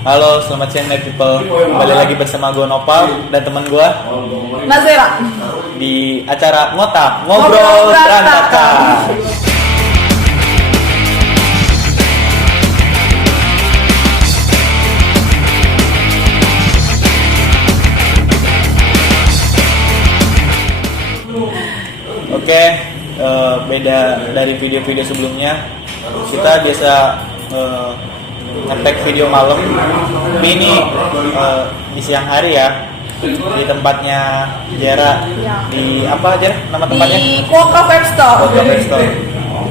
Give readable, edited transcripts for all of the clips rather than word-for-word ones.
Halo, selamat siang Night People. Kembali lagi bersama gue Nopal dan teman gue Nazera di acara Ngotak Ngobrol Berantakan. Oke, beda dari video-video sebelumnya. Kita biasa nge-tag video malam, tapi ini di siang hari ya, di tempatnya Jera. Di apa aja nama tempatnya? di Quokka Vape Store. Quokka Vape Store.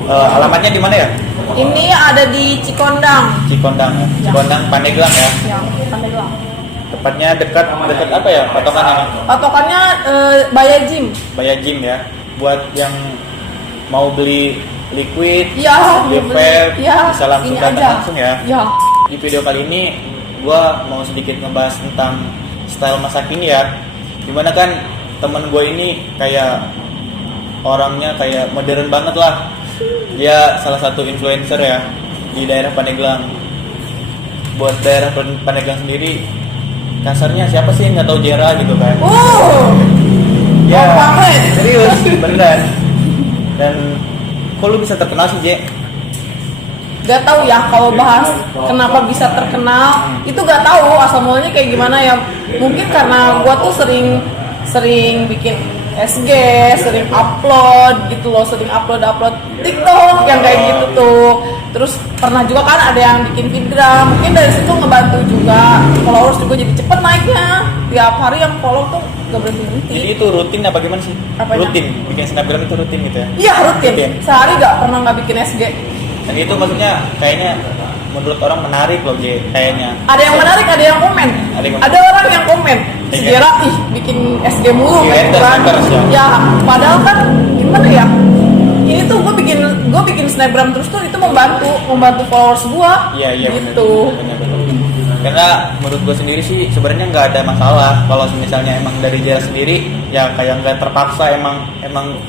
Alamatnya di mana ya? Ini ada di Cikondang. Cikondang ya. Cikondang Pandeglang ya. Ya, Pandeglang. Tepatnya dekat apa ya patokannya? Patokannya Baya Gym. Baya Gym ya. Buat yang mau beli liquid, Iya, beli vape, ya, bisa langsung ini datang aja. langsung ya. Ya. Di video kali ini gua mau sedikit ngebahas tentang style masa kini ya. Dimana kan temen gue ini kayak orangnya kayak modern banget lah. Dia salah satu influencer ya di daerah Pandeglang. Buat daerah Pandeglang sendiri, kasarnya siapa sih yang nggak tahu Jera gitu kan? Ya, banget. serius, beneran. Dan kok lu bisa terkenal sih, Je? Gak tahu ya kalau bahas kenapa bisa terkenal, itu gak tahu asal mulanya kayak gimana ya. Mungkin karena gua tuh sering bikin SG, sering upload gitu loh, sering upload TikTok yang kayak gitu tuh. Terus pernah juga kan ada yang bikin Vidram, mungkin dari situ ngebantu juga followers juga jadi cepet naiknya. Tiap hari yang follow tuh gak berhenti. Jadi itu rutin apa gimana sih? Apanya? Rutin, bikin snapgram itu rutin gitu ya? Iya rutin. Sehari gak pernah nggak bikin SG. Dan itu maksudnya kayaknya menurut orang menarik loh, Je, kayaknya. Ada yang menarik, ada yang komen. Ada Orang yang komen. Si Iya. Jera bikin SG mulu Iya, gitu kan. haters ya. Ya, padahal kan gimana ya? Ini tuh gue bikin snapgram terus tuh itu membantu followers gue. Iya gitu. benar. Karena menurut gue sendiri sih sebenarnya nggak ada masalah kalau misalnya emang dari Jera sendiri ya kayak nggak terpaksa emang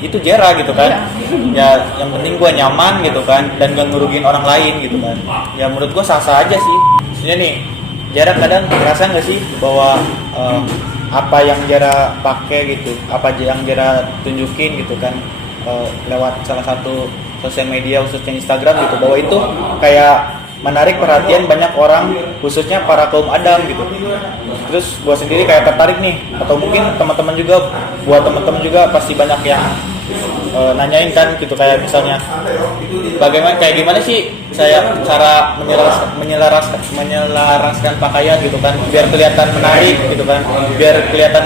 itu Jera gitu kan. Ya yang penting gue nyaman gitu kan dan gak ngerugiin orang lain gitu kan. Ya menurut gue sah-sah aja sih. Maksudnya nih Jera kadang ngerasa nggak sih bahwa apa yang Jera pakai gitu, apa yang Jera tunjukin gitu kan lewat salah satu sosial media khususnya Instagram gitu, bahwa itu kayak menarik perhatian banyak orang khususnya para kaum Adam gitu. Terus gua sendiri kayak tertarik nih, atau mungkin teman-teman juga, buat teman-teman juga pasti banyak yang nanyain kan gitu, kayak misalnya kayak gimana sih saya cara menyelaraskan pakaian gitu kan biar kelihatan menarik gitu kan, biar kelihatan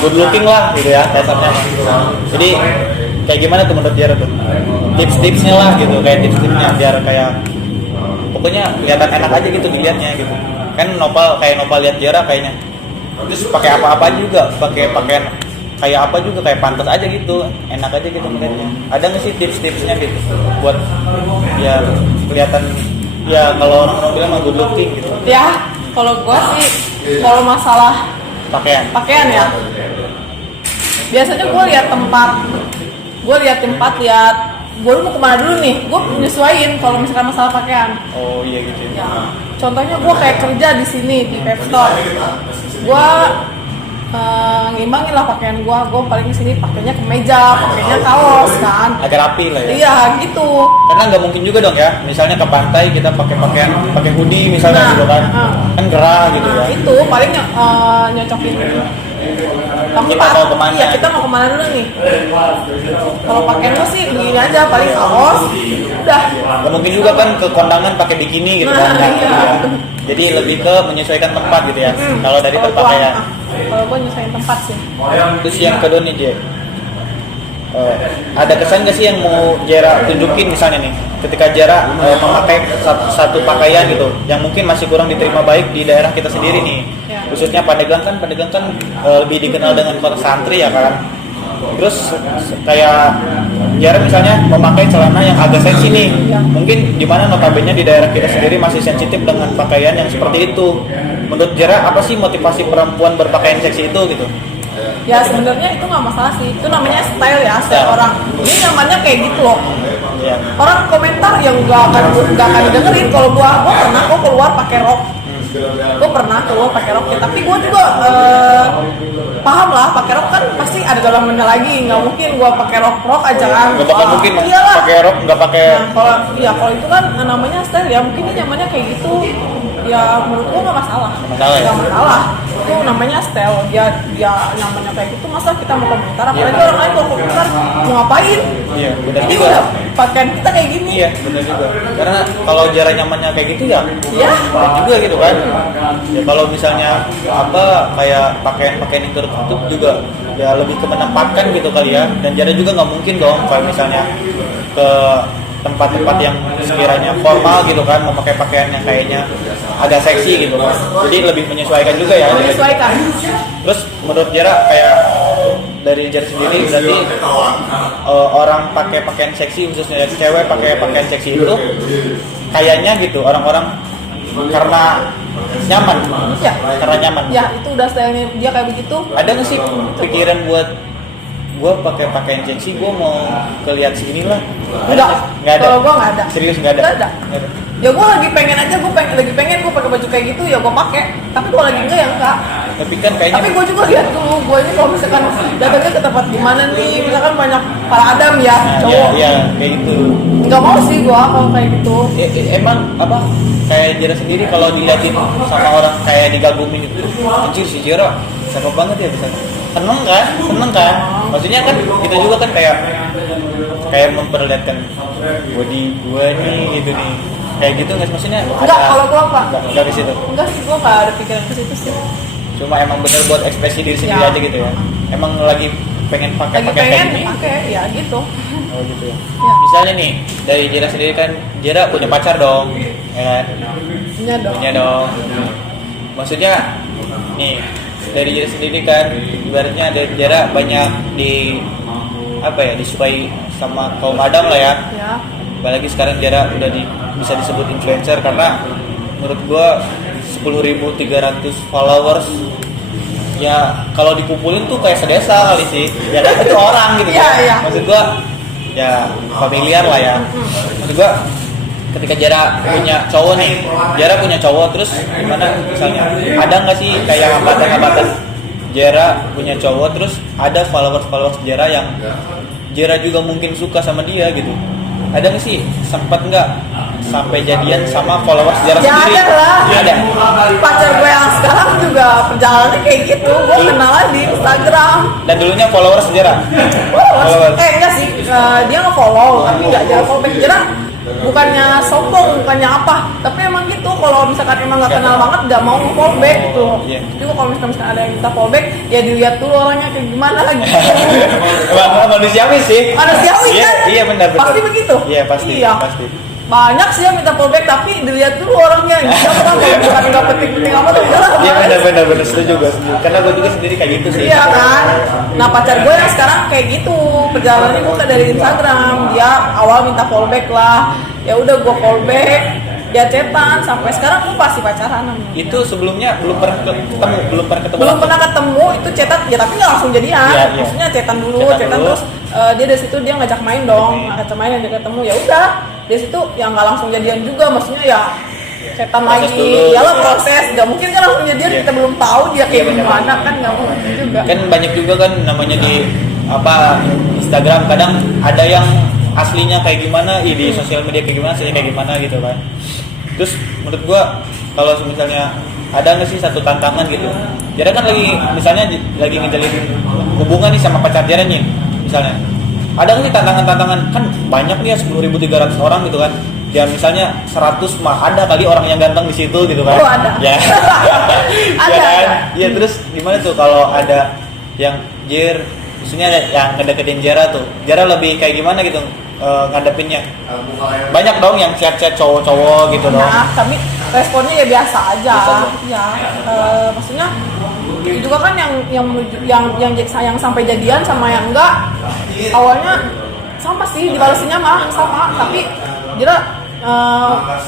good looking lah gitu ya dasarnya. Jadi kayak gimana tuh menurut Jera tuh tips-tipsnya lah gitu, kayak tips-tipsnya biar kayak pokoknya kelihatan enak aja gitu dilihatnya gitu kan. Nopal lihat Jera kayaknya terus pakai apa-apa juga, pakai pakaian kayak apa juga kayak pantas aja gitu, enak aja gitu melihatnya. Ada nggak sih tips-tipsnya gitu buat ya kelihatan ya kalau orang bilang mah good looking gitu Ya, kalau gue sih kalau masalah pakaian ya, biasanya gue lihat tempat, gue mau kemana dulu nih, gue menyesuaiin kalau misalkan masalah pakaian. Oh iya gitu ya. Ya, contohnya gue kayak kerja di sini di Vape Store, gue ngimbangin lah pakaian gue paling di sini pakainya kemeja, pakainya kaos kan, Agak rapi lah ya. iya gitu. Karena nggak mungkin juga dong ya, misalnya ke pantai kita pakai hoodie misalnya gitu kan, kan gerah gitu ya. Itu paling nyocokin tempat. Kita mau kemana? Iya, kita mau kemana dulu nih. Kalau pakaian gue sih begini aja, paling kaos udah. Nggak mungkin juga kan ke kondangan pakai bikini gitu kan. Nah, Gitu iya. ya. Jadi lebih ke menyesuaikan tempat gitu ya. Kalau dari Kalau tempat gua- ya. Kalau gue nyesuaiin tempat sih. Terus yang kedua nih, Je, ada kesan nggak sih yang mau Jera tunjukin misalnya nih ketika Jera memakai satu pakaian gitu yang mungkin masih kurang diterima baik di daerah kita sendiri nih, Ya. khususnya Pandeglang kan lebih dikenal dengan kota santri ya kan. Terus kayak Jera misalnya memakai celana yang agak seksi nih, mungkin di mana notabene di daerah kita sendiri masih sensitif dengan pakaian yang seperti itu. Menurut Jera apa sih motivasi perempuan berpakaian seksi itu gitu? Ya sebenarnya itu nggak masalah sih, itu namanya style ya, style Ya. orang. Ini nyamannya kayak gitu loh. Ya. Orang komentar yang nggak akan didengerin. Kalau gua pernah kok keluar pakai rok Gue pernah tuh pakai rok, tapi gue juga paham lah pakai rok kan pasti ada dalamannya lagi, nggak mungkin gue pakai rok aja kan. Nggak bakal mungkin Iyalah. pakai rok nggak pakai. Nah, kalau itu kan namanya style ya, mungkin dia nyamannya kayak gitu. Ya menurut gue nggak masalah. Masalah ya? Nggak masalah. Itu namanya style. Dia nyamannya kayak gitu, masa kita mau komentar? Apalagi orang lain kalau komentar mau ngapain? Iya, benar Ini juga. udah pakaian kita kayak gini. Iya, benar juga. Karena kalau jarak nyamannya kayak gitu ya, Iya. baik juga gitu kan. Ya kalau misalnya apa kayak pakaian yang tertutup juga ya lebih ke menempatkan gitu kali ya. Dan jarak juga nggak mungkin dong kalau misalnya ke tempat-tempat yang sekiranya formal gitu kan, memakai pakaian yang kayaknya agak seksi gitu kan. Jadi lebih menyesuaikan juga ya. Menyesuaikan. Terus menurut Jara kayak dari Jara sendiri berarti orang pakai pakaian seksi, khususnya cewek pakai pakaian seksi itu kayaknya gitu orang-orang karena nyaman. Ya. Karena nyaman. Ya itu udah stylenya dia kayak begitu. Ada nggak sih pikiran buat gue pakai pakaian seksi, gue mau kelihatan sini lah? Nggak ada. Kalau gue nggak ada. Serius nggak ada? Nggak ada. Nggak ada. Ya gue lagi pengen aja, lagi pengen gue pakai baju kayak gitu ya gue pakai. Tapi kalau lagi enggak ya enggak. Tapi kan kayaknya Tapi gue juga lihat dulu, gue ini kalau misalkan datangnya ke tempat gimana nih, misalkan banyak para adam ya, cowok. Iya, kayak gitu. Nggak mau sih gue kalau kayak gitu. Emang apa kayak Jera sendiri kalau diliatin sama orang kayak digagumin gitu, anjir si Jera cakep banget ya bisa. Seneng kan? Maksudnya kan kita juga kan kayak memperlihatkan body gue nih gitu nih. Kayak gitu nggak sih? Maksudnya Enggak, kalau gue apa? Nggak ke situ. Enggak sih, gue nggak ada pikiran ke situ sih. Cuma emang bener buat ekspresi diri sendiri Ya. aja gitu ya. Emang lagi pengen pakai Lagi kayak pengen gini. pakai ya gitu. Oh gitu ya. Ya. Misalnya nih dari Jera sendiri kan, Jera punya pacar dong, ya kan? Punya dong. Punya dong. Maksudnya nih dari Jera sendiri kan, ibaratnya dari Jera banyak disukai sama kaum adam lah ya. Ya. Apalagi sekarang Jera udah bisa disebut influencer karena menurut gua 10.300 followers ya kalau dikumpulin tuh kayak sedesa kali sih ya kan itu orang gitu Iya, kan. iya. Maksud gua ya familiar lah ya. Maksud gua ketika Jara punya cowok nih, Jara punya cowok terus gimana misalnya ada nggak sih kayak hambatan-hambatan Jara punya cowok terus ada followers Jara yang Jara juga mungkin suka sama dia gitu, ada nggak sih sempat nggak sampai jadian sama followers Jara Ya sendiri? ada lah. Ya, ada. Pacar gue yang sekarang juga perjalanannya kayak gitu. Gue kenalan di Instagram. Dan dulunya followers Jara. Followers. Enggak sih, dia nge-follow tapi nggak jarang follow back. Jarang, bukannya sombong, bukannya apa, tapi emang gitu. Kalau misalkan emang nggak kenal banget, nggak mau follow back gitu. Iya. Juga kalau misalkan ada yang minta follow back, ya dilihat dulu orangnya kayak gimana gitu. Emang manusiawi sih. Manusiawi Iya, kan? iya benar. Pasti begitu? Iya pasti. Iya. Pasti. Banyak sih yang minta fallback tapi dilihat dulu orangnya. Siapa kan kalau misalkan nggak penting-penting amat udah lah. Iya benar setuju gue. Karena gue juga sendiri kayak gitu sih. Iya kan. Nah pacar gue yang sekarang kayak gitu, perjalanannya gue dari Instagram. Dia awal minta fallback lah. Ya udah gue fallback. Dia chatan sampai sekarang gue pasti pacaran namanya. Itu sebelumnya belum pernah ketemu. Belum pernah ketemu, itu chatan ya tapi nggak langsung jadian. Iya, iya. Maksudnya chatan dulu, Chatan chatan dulu. terus dia dari situ dia ngajak main dong, ngajak main dia ketemu ya udah. Dari situ yang nggak langsung jadian juga, maksudnya ya chatan Proses lagi, dulu, ya lah gitu. proses. Nggak mungkin kan langsung jadian Iya. kita belum tahu dia kayak Iya, benar. gimana kan nggak mungkin juga. Kan banyak juga kan namanya di Instagram kadang ada yang aslinya kayak gimana, di sosial media kayak gimana, aslinya kayak gimana gitu kan. Terus menurut gua kalau misalnya ada nggak sih satu tantangan gitu, Jara kan misalnya lagi ngejalin hubungan nih sama pacar Jara nih misalnya, ada nggak sih tantangan kan banyak nih ya 10.300 orang gitu kan, ya misalnya 100 mah ada kali orang yang ganteng di situ gitu kan. Oh, ada. Ya. Ada, Ya kan? ada. Iya terus gimana tuh kalau ada yang maksudnya ada yang ngedeketin Jara tuh, Jara lebih kayak gimana gitu ngadepinnya? Banyak dong yang chat-chat cowok-cowok gitu dong. Nah, tapi responnya ya biasa aja. Biasa aja. Ya, maksudnya juga kan yang sampai jadian sama yang enggak awalnya sama sih, dibalesinnya mah sama, tapi Jira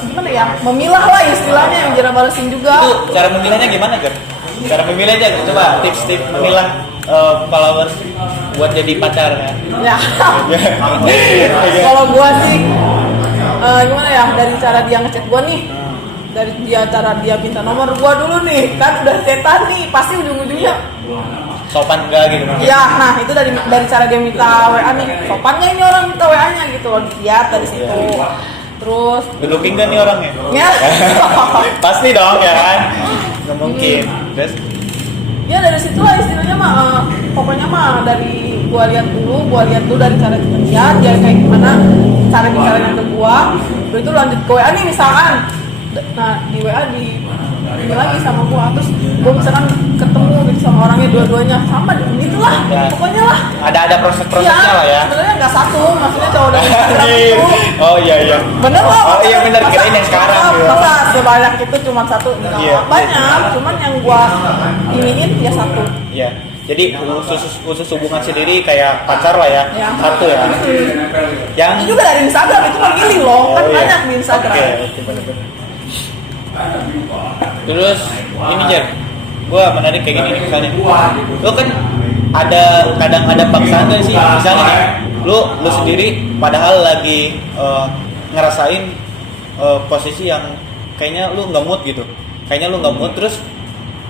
gimana ya, memilah lah istilahnya yang Jira balesin juga. Itu cara memilihnya gimana kan? Cara memilihnya coba tips-tips memilah followers buat jadi pacar kan? Ya. Kalau gua sih gimana ya, dari cara dia ngechat gua nih, dari cara dia minta nomor gua dulu nih, kan udah setan nih, pasti ujung-ujungnya sopan enggak gitu kan? ya. Nah itu dari cara dia minta WA nih, sopannya ini orang minta WA-nya gitu loh, dilihat dari situ. Terus Good looking kan nih orangnya? ya Pasti dong ya kan? Nggak mungkin. Terus ya dari situlah istilahnya mah pokoknya mah dari gua lihat dulu dari cara dia kayak gimana cara bicaranya ke gua, terus itu lanjut ke WA nih misalkan. Nah di WA ini lagi sama gua, terus gua misalkan ketemu gitu sama orangnya dua-duanya sama gitulah ya, pokoknya lah. ada proses-prosesnya lah ya. Sebenarnya nggak satu, maksudnya cowok dari Instagram itu Oh iya. bener lah. Oh iya bener, kirain yang sekarang gitu. Masa sebanyak itu cuma satu? Enggak, Iya. banyak, cuman yang gua iniin ya satu. Iya. Jadi khusus hubungan sendiri kayak pacar lah ya. Ya. Satu ya. Yang Itu juga dari Instagram, itu mah milih loh, kan iya. banyak di Instagram. Oke, bener-bener. Terus ini Jer, gue menarik kayak gini nih misalnya, lo kan kadang ada paksaan kan sih, misalnya nih, lo sendiri padahal lagi ngerasain posisi yang kayaknya lo nggak mood gitu, terus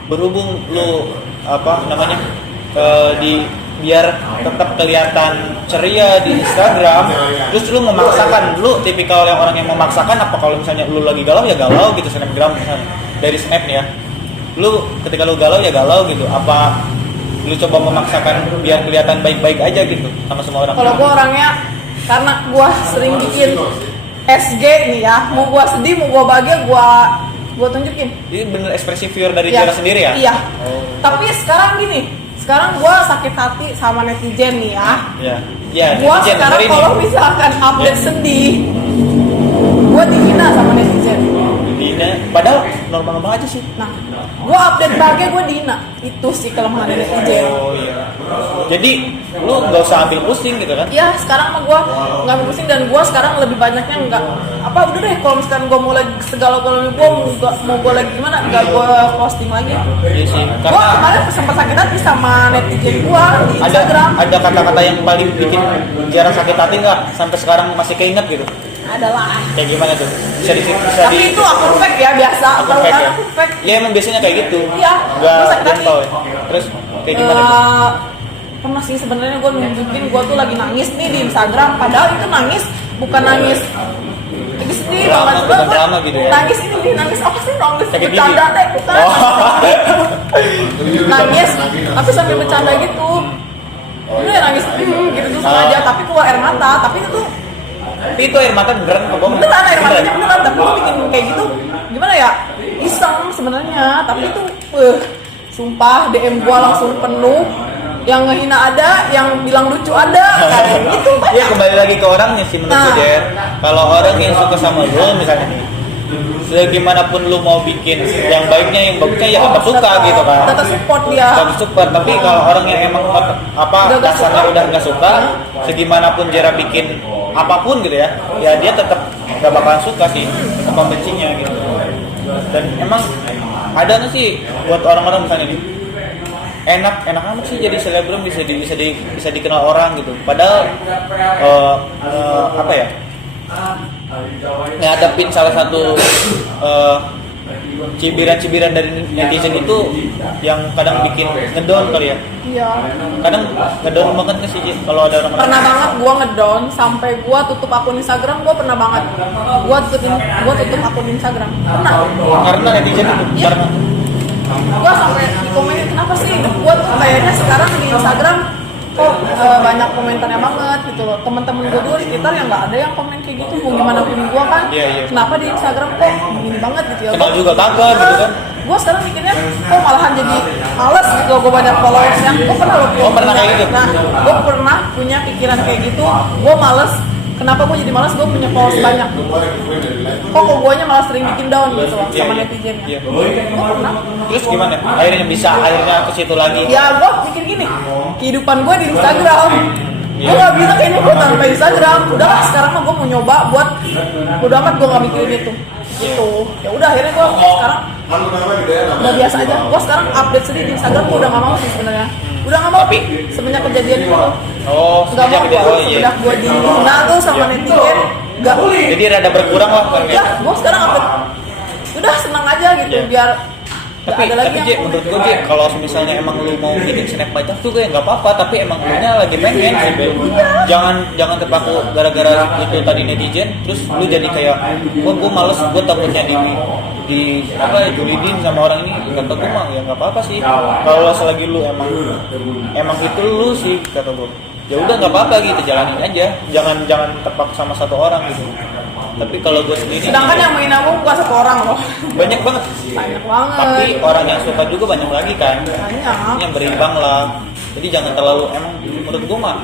berhubung lo biar tetap kelihatan ceria di Instagram, terus lu memaksakan, lu tipikal yang orang yang memaksakan apa kalau misalnya lu lagi galau ya galau gitu, snapgram misalnya dari snap nih ya, lu ketika lu galau ya galau gitu, apa lu coba memaksakan biar kelihatan baik-baik aja gitu sama semua orang? Kalau gua orangnya, karena gua sering bikin SG nih ya, mau gua sedih, mau gua bahagia, gua tunjukin. Ini bener ekspresi pure dari Ya, diri sendiri ya? Iya. Oh. Tapi sekarang gue sakit hati sama netizen nih ya. Ya, Gue netizen, sekarang hari kalau ini. misalkan update Ya. sedih, gue dihina sama netizen. Dihina, padahal normal-normal aja sih. Nah, gue update bahagia gue dihina. Itu sih kelemahan netizen. Oh iya. Jadi lu nggak usah ambil pusing gitu kan? Ya sekarang mah gue nggak ambil pusing, dan gue sekarang lebih banyaknya nggak udah deh, kalau misalkan gue mau lagi segala-galanya gue mau gue lagi gimana, nggak gue posting lagi. Iya sih. Gue Karena kemarin sempat sakit hati sama netizen gue di Instagram. ada kata-kata yang paling bikin jarang sakit hati nggak sampai sekarang masih keinget gitu? Adalah. Kayak gimana tuh? Tapi itu akun fake ya, biasa. Akun fake ya? Akun fake. Ya emang biasanya kayak gitu. Iya. Nggak Gua sakit hati. tahu ya. Terus kayak gimana tuh? Pernah sih sebenarnya gue nunjukin gue tuh lagi nangis nih di Instagram, padahal itu nangis bukan nangis lagi sedih Drama, banget. bukan drama gitu ya? Nangis ini nangis apa sih, nangis Sakit gigi? bercanda deh bukan. Oh. Nangis tapi sambil bercanda gitu. Itu ya nangis gitu tuh sengaja, tapi keluar air mata, tapi itu tuh Tapi itu air mata beneran apa bohong? beneran, air matanya beneran, tapi gue bikin kayak gitu gimana ya, iseng sebenarnya, tapi itu sumpah DM gue langsung penuh, yang ngehina ada, yang bilang lucu ada, kayak gitu Iya, banyak. kembali lagi ke orangnya sih menurut gue, Nah. Der. Kalau orang yang suka sama lu misalnya nih, segimanapun lu mau bikin yang baiknya, yang bagusnya ya tetap suka gitu kan. Tetap support dia. Tetap support, tapi kalau orang yang emang Udah gak dasarnya suka. udah nggak suka, segimanapun Jera bikin apapun gitu ya, ya dia tetap gak bakalan suka sih, tetap membencinya gitu. Dan emang ada nggak sih buat orang-orang misalnya nih, enak amat sih jadi selebgram, bisa dikenal orang gitu, padahal apa ya, ngadepin salah satu cibiran-cibiran dari netizen itu yang kadang bikin ngedown kali ya. Iya. Kadang ngedown banget nggak sih Ji, kalau ada orang Pernah banget gua ngedown sampai gua tutup akun Instagram, gua pernah banget. Gua tutup akun Instagram. Pernah. karena netizen itu Iya. karena Gua sampai dikomenin, kenapa sih hidup gua tuh kayaknya sekarang di Instagram kok banyak komentarnya banget gitu loh. Teman-teman gua dulu di sekitar yang nggak ada yang komen kayak gitu, mau gimana pun gua kan. Iya, iya. Kenapa di Instagram kok begini banget gitu ya. Kenal juga kagak gitu kan. Gua sekarang mikirnya kok malahan jadi males gitu loh, gua banyak followersnya. Gua pernah loh. Oh, pernah kayak gitu? Nah, gua pernah punya pikiran kayak gitu. Gua males. Kenapa gue jadi malas? Gue punya followers banyak. Kok guanya malah sering bikin down gitu loh sama netizennya. Iya. Gue pernah. Terus gimana? Akhirnya ke situ lagi. Ya gue pikir gini, kehidupan gue di Instagram. Gue gak bisa kayaknya gue tanpa Instagram. Udah sekarang mah gue mau nyoba buat udah amat gue gak mikirin itu. Gitu. Ya udah akhirnya gue sekarang udah biasa aja. Gue sekarang update sedih di Instagram. Gue udah gak mau sih sebenarnya. Udah gak mau. Tapi semenjak kejadian itu. Oh, Gak mau gue. oh, iya. Udah gue dihina tuh sama netizen. Gak. Jadi rada berkurang lah kan Ya, gue sekarang update udah senang aja gitu Iya. biar nggak tapi ada lagi J, yang menurut gue J, kalau misalnya emang lu mau bikin snap banyak juga ya nggak apa-apa, tapi emang lu nya lagi pengen sih Be. Jangan terpaku gara-gara itu tadi netizen terus lu jadi kayak gue males, gue takutnya di apa julidin sama orang ini. Kata gue mah ya nggak apa-apa sih kalau selagi lu emang itu lu sih, kata gue ya udah nggak apa-apa gitu, jalanin aja, jangan terpaku sama satu orang gitu. Tapi kalau gue sendiri sedangkan yang main aku bukan satu orang loh, banyak banget, banyak banget. tapi orang yang suka juga banyak lagi kan. Banyak. Yang berimbang lah, jadi jangan terlalu, emang menurut gue mah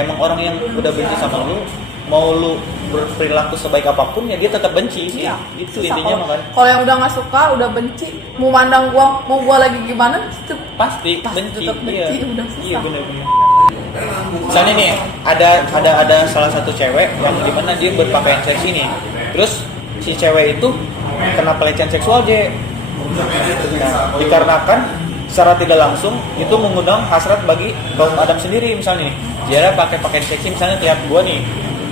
emang orang yang udah benci sama lu, mau lu berperilaku sebaik apapun ya dia tetap benci sih. Iya. Itu Susah intinya mah kan. Kalau yang udah nggak suka, udah benci, mau mandang mau gua lagi gimana, Pasti benci. tetap benci, udah susah. Iya benar-benar. Misalnya nih ada salah satu cewek yang dimana dia berpakaian seksi nih, terus si cewek itu kena pelecehan seksual J. Nah, dikarenakan secara tidak langsung itu mengundang hasrat bagi kaum Adam sendiri. Misalnya nih dia pakai pakaian seksi misalnya tiap gua nih,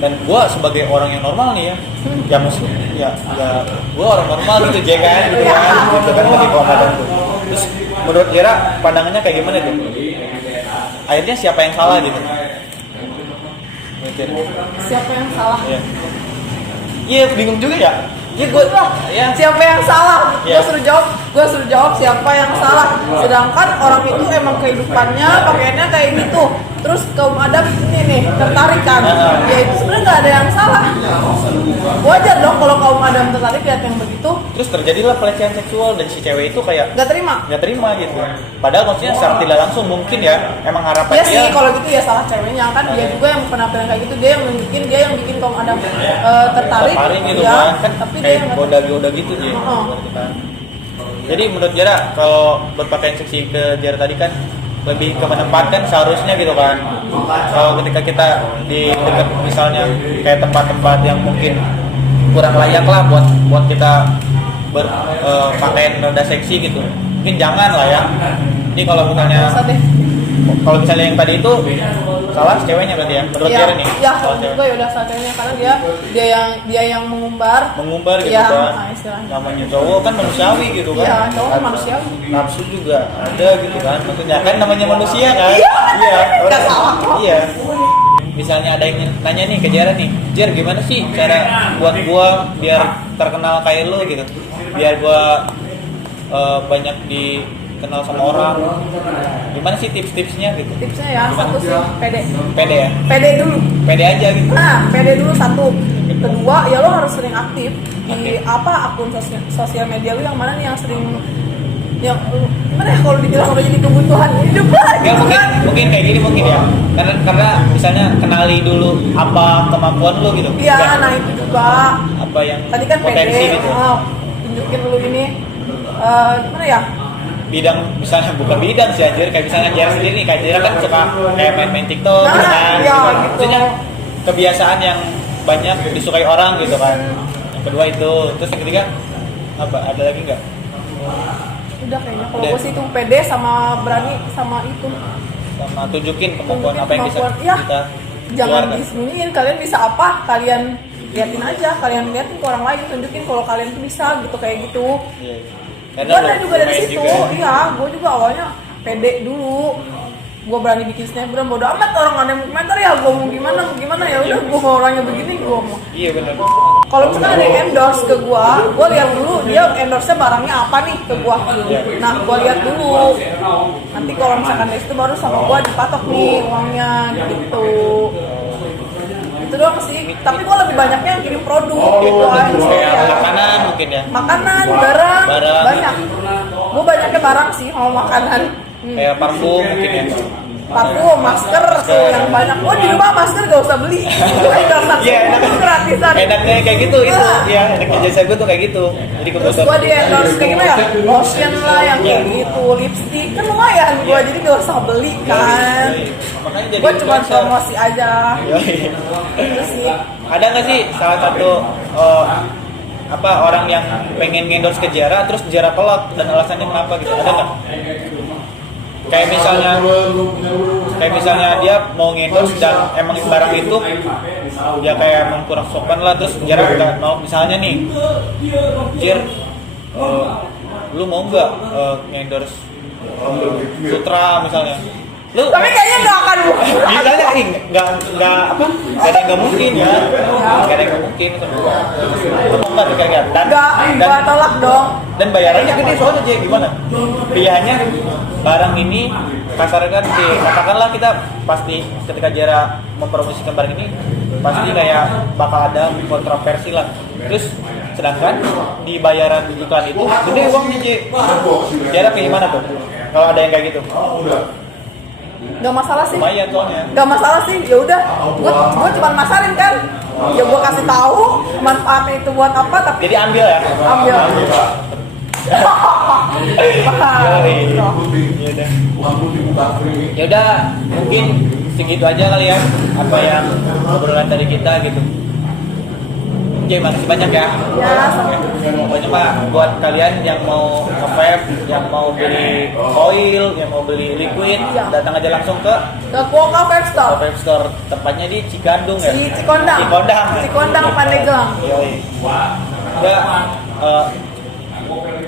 dan gua sebagai orang yang normal nih ya maksud ya gua orang normal gitu J kan gitu kan bagi kaum Adam tuh. Terus menurut Jera pandangannya kayak gimana tuh? Akhirnya siapa yang salah gitu? Siapa yang salah? Iya, bingung juga ya. Iya gue ya. Siapa yang salah? Iya. Gue suruh jawab siapa yang salah. Sedangkan orang itu emang kehidupannya pakaiannya kayak gitu. Terus kaum Adam ini nih tertarik kan? Ya itu sebenarnya nggak ada yang salah. Wajar dong kalau kaum Adam tertarik lihat yang begitu. Terus terjadilah pelecehan seksual dan si cewek itu kayak Nggak terima. gitu. Padahal maksudnya secara tidak langsung mungkin ya emang harapan Ya dia. sih kalau gitu ya salah ceweknya kan dia juga yang penampilan kayak gitu, dia yang nunjukin, dia yang bikin kaum Adam tertarik gitu ya, kan tapi dia kayak yang nggak goda-goda gitu J. Jadi menurut Jera kalau berpakaian seksi ke Jera tadi kan lebih ke menempatkan seharusnya gitu kan. Kalau ketika kita di dekat misalnya kayak tempat-tempat yang mungkin kurang layak lah buat kita berpakaian rada seksi gitu, mungkin jangan lah ya. Ini kalau misalnya yang tadi itu salah ceweknya berarti ya menurut ya, Jera nih. ya Salah juga ya udah salah ceweknya karena dia yang mengumbar gitu ya, kan. istilahnya. Namanya cowok kan manusiawi gitu kan. Iya, cowok kan manusiawi. Nafsu juga ada gitu kan. Maksudnya kan namanya manusia kan. Iya. Nggak orang- salah kok. Iya. Misalnya ada yang nanya nih ke Jera nih, Jer gimana sih cara buat gua biar terkenal kayak lu gitu, biar gua banyak dikenal sama orang, gimana sih tips-tipsnya gitu? Tipsnya ya satu sih pede Pede ya, dulu. pede aja gitu. Pede dulu satu. Kedua ya lo harus sering aktif di akun sosial media lu yang mana nih yang sering yang gimana ya kalau dibilang udah jadi kebutuhan hidup lah Ya gitu kan. mungkin kayak gini mungkin ya, karena misalnya kenali dulu apa kemampuan lu gitu. Iya, Bukan nah itu juga. apa yang Tadi kan potensi pede, gitu. tunjukin lu ini gimana ya? Bidang misalnya bukan bidang sih anjir, kayak misalnya Jera sendiri nih, kayak Jera kan suka kayak main TikTok Nah, gitu kan. iya, gitu. Maksudnya kebiasaan yang banyak disukai orang gitu kan. Yang kedua itu, terus yang ketiga apa? Ada lagi nggak? Udah kayaknya kalau Udah. gue sih itu pede sama berani sama itu. Sama tunjukin kemampuan apa yang bisa Ya, kita jangan keluarkan. disembunyiin kalian bisa apa, kalian liatin aja, kalian liatin ke orang lain, tunjukin kalau kalian tuh bisa gitu kayak gitu. Iya. Gue ada juga dari lumayan situ, juga ya. iya, gue juga awalnya pede dulu. Gue berani bikin snapgram, bodo amat orang ada yang mau komentar ya, gue mau gimana ya udah, gue mau orangnya begini, gue mau. Iya benar. Kalau misalnya ada yang endorse ke gue lihat dulu dia endorse-nya barangnya apa nih ke gue. Nah, gue lihat dulu. Nanti kalau misalkan dari situ baru sama gue dipatok nih uangnya gitu. Itu doang sih. Tapi gue lebih banyaknya yang kirim produk gitu aja. Kayak makanan mungkin ya. Makanan, barang. Banyak. Gue banyaknya barang sih, mau makanan. Kayak parfum mungkin ya. Parfum, masker tuh yang banyak. Oh di rumah masker gak usah beli. Iya, enak. Gratisan. Enaknya kayak gitu itu. Iya, enaknya jasa gue tuh kayak gitu. Jadi Terus gue di endorse kayak gimana ya, lotion lah yang kayak gitu, lipstick kan lumayan gue, jadi gak usah beli kan. Makanya jadi Gue cuma influencer. promosi aja. Yoi. Itu sih. Ada nggak sih salah satu orang yang pengen endorse ke Jera terus Jera pelak dan alasannya kenapa gitu, ada nggak? Kayak misalnya dia mau endorse dan emang barang itu ya kayak emang kurang sopan lah, terus Jera nggak mau, misalnya nih Jer lu mau nggak endorse Sutra misalnya, lu Tapi kayaknya nggak akan misalnya nggak apa, nggak ada yang nggak mungkin ya, nggak ada yang nggak mungkin, lu mau nggak kira-kira dan nggak tolak dong. dan bayarannya gede soalnya aja gimana, biayanya barang ini kasarnya kan katakanlah kita pasti ketika Jera mempromosikan barang ini pasti kayak bakal ada kontroversi lah, terus sedangkan di bayaran iklan itu gede uangnya Jera kayak gimana tuh kalau ada yang kayak gitu? Nggak masalah sih. Lumayan soalnya. Nggak masalah sih. Ya udah, gue cuma masarin kan. Ya gue kasih tahu manfaatnya itu buat apa, tapi Jadi ambil ya. ambil. Ya udah, mungkin segitu aja kali ya apa yang obrolan dari kita gitu. Oke, makasih banyak ya. Ya, sama. Pokoknya Pak, buat kalian yang mau nge-vape, yang mau beli oil, yang mau beli liquid, Ya. datang aja langsung ke Kuoka Vape Store. Vape Store, tempatnya di Cikandung ya. Di Cikondang. Cikondang, Pandeglang. Yoi. Ya,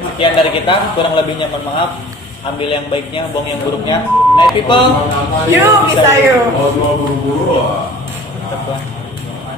sekian dari kita, kurang lebihnya mohon maaf. Ambil yang baiknya, buang yang buruknya. Night people, You bisa you. Kalau buru-buru Tetap lah.